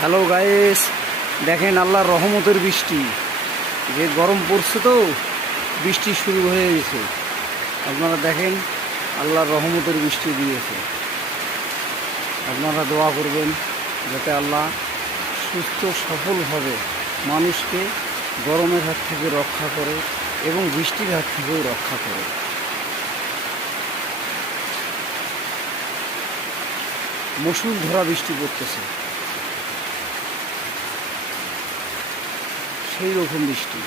Hello guys, দেখেন আল্লাহর রহমতের বৃষ্টি। যে গরম পড়ছে তো বৃষ্টি শুরু হয়ে গেছে। আপনারা দেখেন আল্লাহর রহমতের বৃষ্টি দিয়েছে। আপনারা দোয়া করবেন যাতে আল্লাহ সুস্থ সফলভাবে মানুষকে গরমের হাত থেকে রক্ষা করে এবং বৃষ্টির হাত থেকেও রক্ষা করে। মুষলধারে বৃষ্টি পড়তেছে, সেই রকম বৃষ্টি।